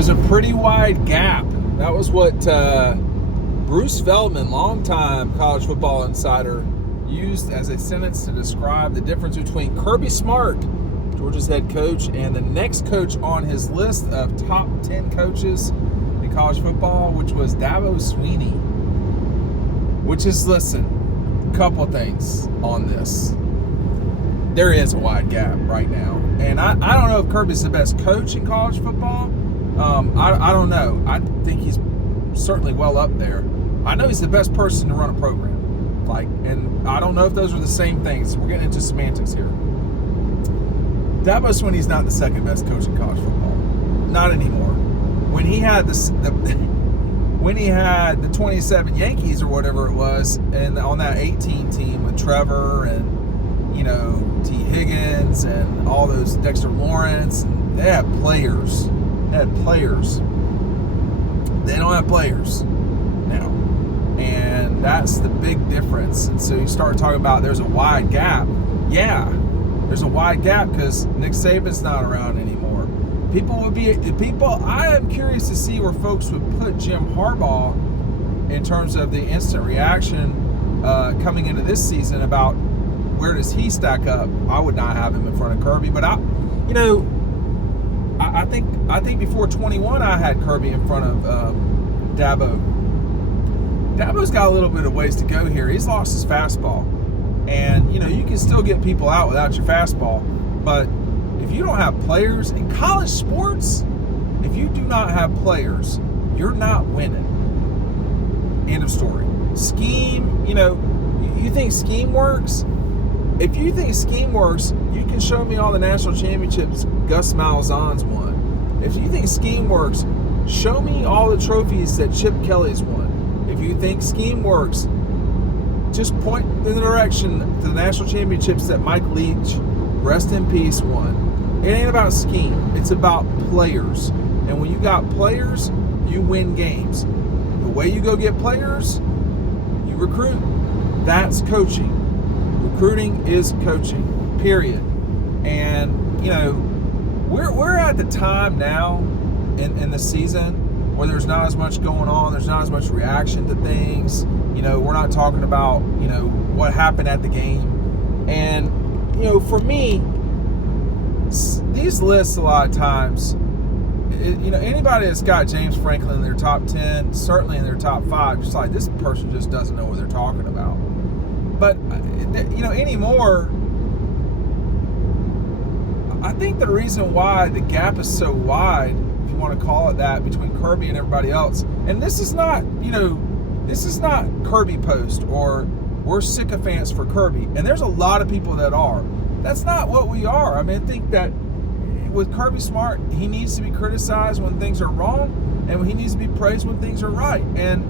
There's a pretty wide gap. That was what Bruce Feldman, longtime college football insider, used as a sentence to describe the difference between Kirby Smart, Georgia's head coach, and the next coach on his list of top 10 coaches in college football, which was Dabo Swinney. Which is, listen, a couple of things on this. There is a wide gap right now. And I don't know if Kirby's the best coach in college football. I don't know. I think he's certainly well up there. I know he's the best person to run a program. And I don't know if those are the same things. We're getting into semantics here. Dabo Swinney's not the second best coach in college football. Not anymore. When he had the 27 Yankees or whatever it was, and on that 18 team with Trevor and T. Higgins and all those Dexter Lawrence, and they had players. They don't have players now. And that's the big difference. And so you start talking about there's a wide gap. Yeah, there's a wide gap because Nick Saban's not around anymore. I am curious to see where folks would put Jim Harbaugh in terms of the instant reaction coming into this season about where does he stack up. I would not have him in front of Kirby, but I think before 21 I had Kirby in front of Dabo. Dabo's got a little bit of ways to go here. He's lost his fastball, and you can still get people out without your fastball, but if you don't have players in college sports, if you do not have players, you're not winning. End of story. Scheme, you think scheme works? If you think scheme works, you can show me all the national championships Gus Malzahn's won. If you think scheme works, show me all the trophies that Chip Kelly's won. If you think scheme works, just point in the direction to the national championships that Mike Leach, rest in peace, won. It ain't about scheme. It's about players. And when you got players, you win games. The way you go get players, you recruit. That's coaching. Recruiting is coaching, period. And, we're at the time now in the season where there's not as much going on. There's not as much reaction to things. We're not talking about, what happened at the game. And, for me, these lists a lot of times, anybody that's got James Franklin in their top 10, certainly in their top 5, just like this person just doesn't know what they're talking about. But, anymore, I think the reason why the gap is so wide, if you want to call it that, between Kirby and everybody else, and this is not Kirby post or we're sycophants for Kirby, and there's a lot of people that are. That's not what we are. I think that with Kirby Smart, he needs to be criticized when things are wrong, and he needs to be praised when things are right. And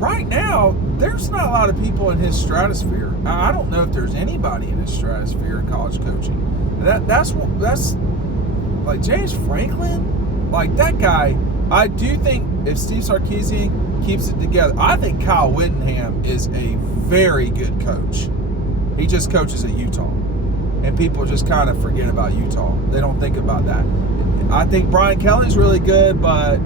right now, there's not a lot of people in his stratosphere. I don't know if there's anybody in his stratosphere in college coaching. That's like James Franklin, like that guy. I do think if Steve Sarkisian keeps it together, I think Kyle Whittingham is a very good coach. He just coaches at Utah. And people just kind of forget about Utah. They don't think about that. I think Brian Kelly's really good, but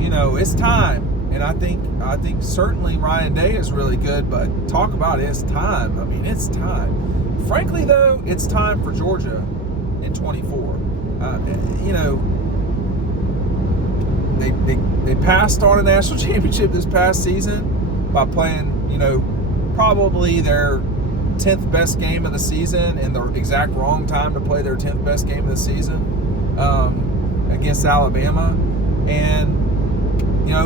it's time. And I think certainly Ryan Day is really good, but talk about it's time. It's time. Frankly, though, it's time for Georgia in 24. They passed on a national championship this past season by playing, probably their 10th best game of the season and the exact wrong time to play their 10th best game of the season against Alabama. And,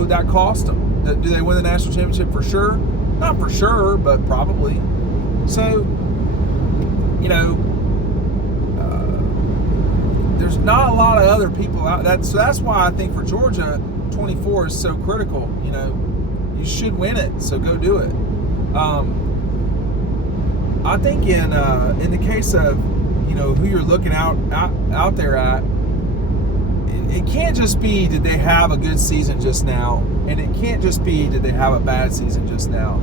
that cost them. Do they win the national championship for sure? Not for sure, but probably. So, there's not a lot of other people out. So that's why I think for Georgia, 24 is so critical. You should win it, so go do it. I think in the case of who you're looking out there at, it can't just be did they have a good season just now, and it can't just be did they have a bad season just now.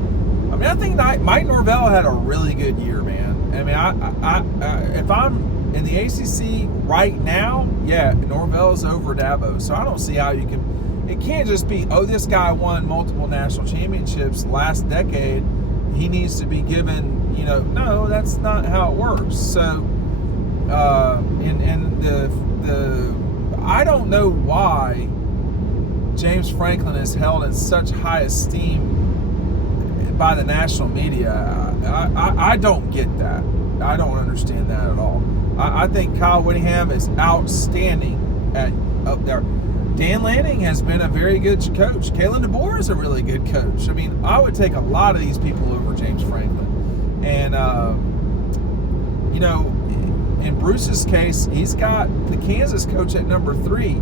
I think Mike Norvell had a really good year, man. If I'm in the ACC right now, yeah, Norvell is over Dabo. So I don't see how you can. It can't just be, oh, this guy won multiple national championships last decade. He needs to be given, no, that's not how it works. So, I don't know why James Franklin is held in such high esteem by the national media. I don't get that. I don't understand that at all. I think Kyle Whittingham is outstanding up there. Dan Lanning has been a very good coach. Kalen DeBoer is a really good coach. I mean, I would take a lot of these people over James Franklin. And, in Bruce's case, he's got the Kansas coach at number 3.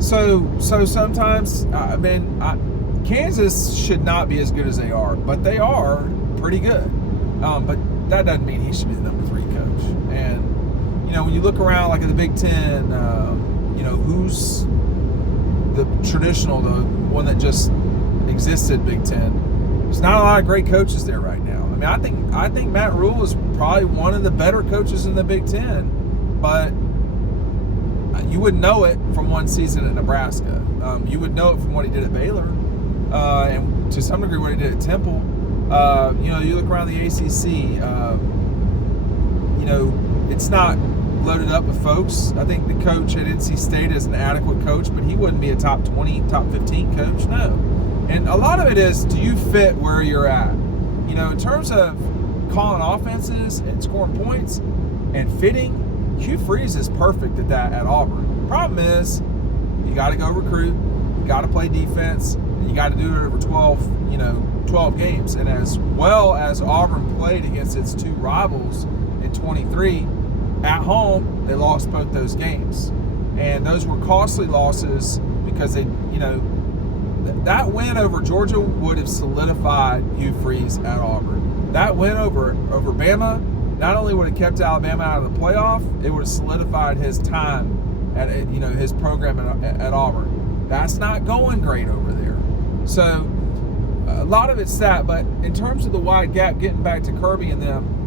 So sometimes, Kansas should not be as good as they are, but they are pretty good. But that doesn't mean he should be the number 3 coach. And, when you look around like in the Big Ten, who's the traditional, the one that just existed Big Ten, there's not a lot of great coaches there right now. I mean, I think Matt Rule is probably one of the better coaches in the Big Ten, but you wouldn't know it from one season in Nebraska. You would know it from what he did at Baylor, and to some degree what he did at Temple. You look around the ACC, it's not loaded up with folks. I think the coach at NC State is an adequate coach, but he wouldn't be a top 20, top 15 coach, no. And a lot of it is, do you fit where you're at? In terms of calling offenses and scoring points and fitting, Hugh Freeze is perfect at that at Auburn. Problem is, you got to go recruit, you got to play defense, and you got to do it over 12 games. And as well as Auburn played against its 2 rivals in 23, at home, they lost both those games. And those were costly losses because they, that win over Georgia would have solidified Hugh Freeze at Auburn. That win over Bama not only would have kept Alabama out of the playoff, it would have solidified his time at his program at Auburn. That's not going great over there. So a lot of it's that. But in terms of the wide gap, getting back to Kirby and them,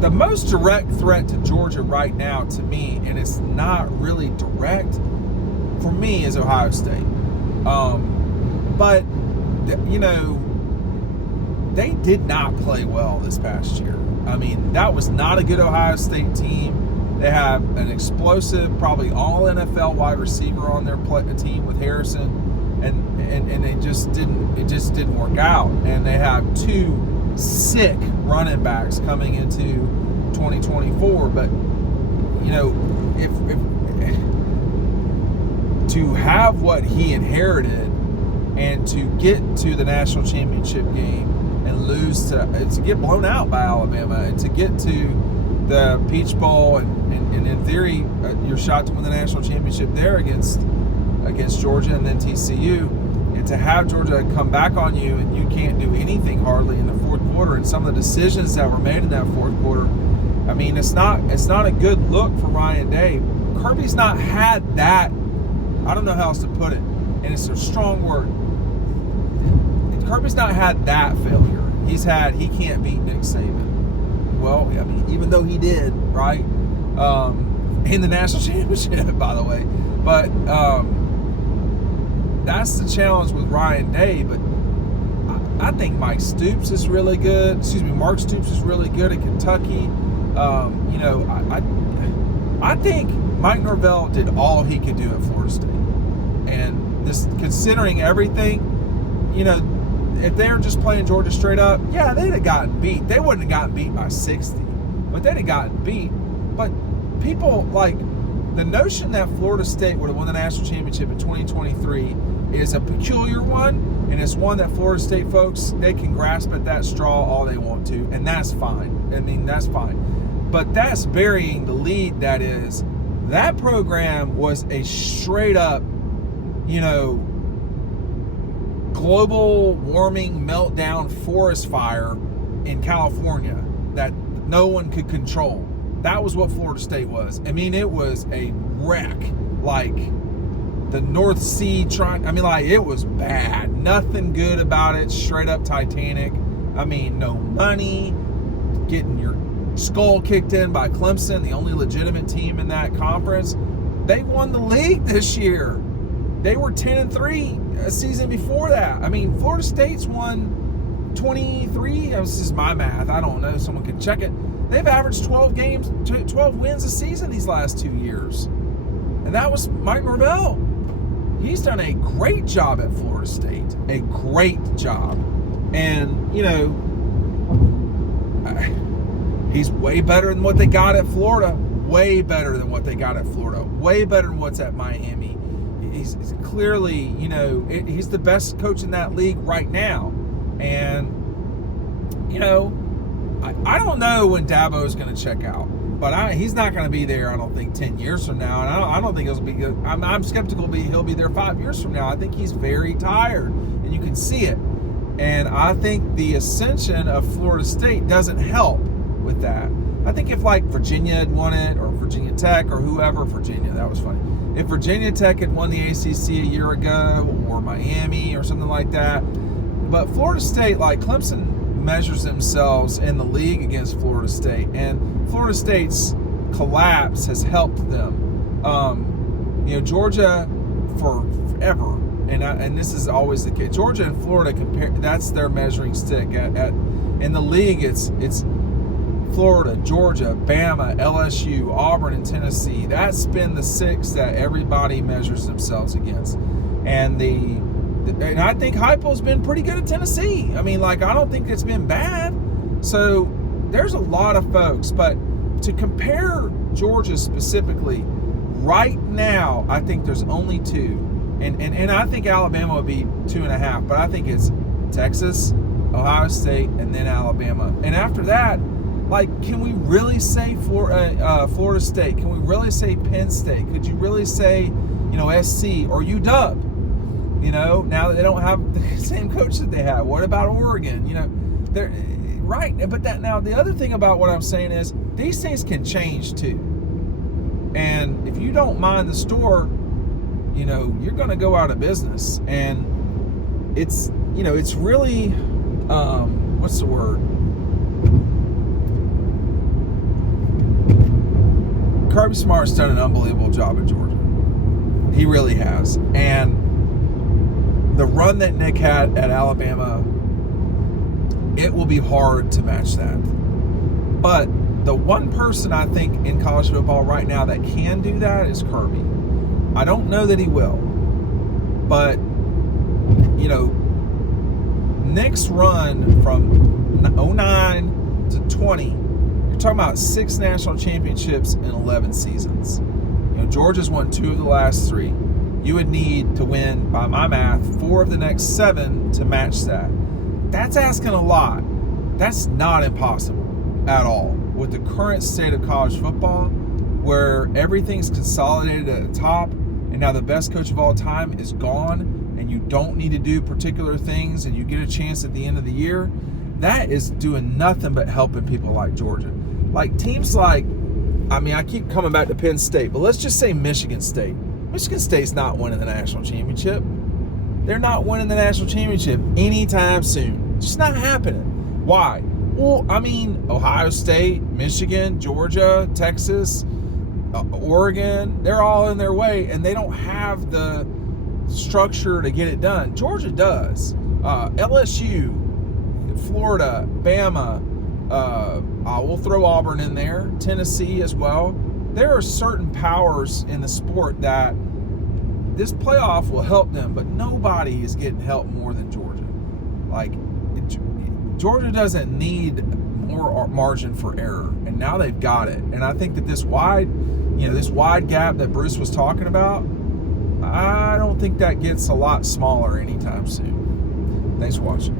the most direct threat to Georgia right now, to me, and it's not really direct for me, is Ohio State. But they did not play well this past year. I mean, that was not a good Ohio State team. They have an explosive, probably all NFL wide receiver on their team with Harrison, and it just didn't work out. And they have 2 sick running backs coming into 2024, but if to have what he inherited and to get to the national championship game and lose to get blown out by Alabama and to get to the Peach Bowl and in theory your shot to win the national championship there against Georgia and then TCU, and to have Georgia come back on you and you can't do anything hardly in the 4th quarter, and some of the decisions that were made in that 4th quarter, I mean, it's not a good look for Ryan Day. Kirby's not had that, I don't know how else to put it, and it's a strong word. Kirby's not had that failure. He can't beat Nick Saban. Well, I mean, even though he did, right, in the national championship, by the way. But that's the challenge with Ryan Day. But I think Mark Stoops is really good at Kentucky. I think Mike Norvell did all he could do at Florida State. And this, considering everything, if they were just playing Georgia straight up, yeah, they'd have gotten beat. They wouldn't have gotten beat by 60, but they'd have gotten beat. But people, like, the notion that Florida State would have won the national championship in 2023 is a peculiar one, and it's one that Florida State folks, they can grasp at that straw all they want to, and that's fine. I mean, that's fine. But that's burying the lead that is. That program was a straight up, global warming meltdown forest fire in California that no one could control. That was what Florida State was. I mean, it was a wreck. Like, the North Sea trying. I mean, like, it was bad. Nothing good about it. Straight up Titanic. I mean, no money. Getting your skull kicked in by Clemson, the only legitimate team in that conference. They won the league this year. They were 10-3 a season before that. I mean, Florida State's won 23. This is my math. I don't know. Someone can check it. They've averaged 12 wins a season these last 2 years. And that was Mike Norvell. He's done a great job at Florida State. A great job. And, you know, he's way better than what they got at Florida. Way better than what they got at Florida. Way better than what's at Miami. He's clearly, you know, he's the best coach in that league right now. And, you know, I don't know when Dabo is going to check out. But he's not going to be there, I don't think, 10 years from now. And I don't think he'll be good. I'm skeptical he'll be there 5 years from now. I think he's very tired. And you can see it. And I think the ascension of Florida State doesn't help with that. I think if, like, Virginia had won it, or Virginia Tech, or whoever, Virginia, that was funny. If Virginia Tech had won the ACC a year ago, or Miami, or something like that. But Florida State, like, Clemson measures themselves in the league against Florida State. And Florida State's collapse has helped them. You know, Georgia forever, and this is always the case. Georgia and Florida that's their measuring stick. In the league, it's Florida, Georgia, Bama, LSU, Auburn, and Tennessee. That's been the six that everybody measures themselves against. And I think Heupel's been pretty good at Tennessee. I mean, like, I don't think it's been bad. So there's a lot of folks, but to compare Georgia specifically, right now, I think there's only two. And I think Alabama would be 2.5, but I think it's Texas, Ohio State, and then Alabama. And after that, like, can we really say Florida State? Can we really say Penn State? Could you really say, you know, SC or UW? You know, now that they don't have the same coach that they had. What about Oregon? You know, they're right. But now the other thing about what I'm saying is these things can change too. And if you don't mind the store, you know, you're going to go out of business. And it's, you know, it's really, what's the word? Kirby Smart's done an unbelievable job at Georgia. He really has. And the run that Nick had at Alabama, it will be hard to match that. But the one person I think in college football right now that can do that is Kirby. I don't know that he will. But, you know, Nick's run from 09 to 20, you're talking about 6 national championships in 11 seasons. You know, Georgia's won 2 of the last 3. You would need to win, by my math, 4 of the next 7 to match that. That's asking a lot. That's not impossible at all. With the current state of college football, where everything's consolidated at the top, and now the best coach of all time is gone, and you don't need to do particular things, and you get a chance at the end of the year, that is doing nothing but helping people like Georgia. Like teams like, I mean, I keep coming back to Penn State, but let's just say Michigan State. Michigan State's not winning the national championship. They're not winning the national championship anytime soon. It's just not happening. Why? Well, I mean, Ohio State, Michigan, Georgia, Texas, Oregon, they're all in their way, and they don't have the structure to get it done. Georgia does. LSU, Florida, Bama, we'll throw Auburn in there, Tennessee as well. There are certain powers in the sport that this playoff will help them, but nobody is getting help more than Georgia. Like, Georgia doesn't need more margin for error, and now they've got it. And I think that this wide gap that Bruce was talking about, I don't think that gets a lot smaller anytime soon. Thanks for watching.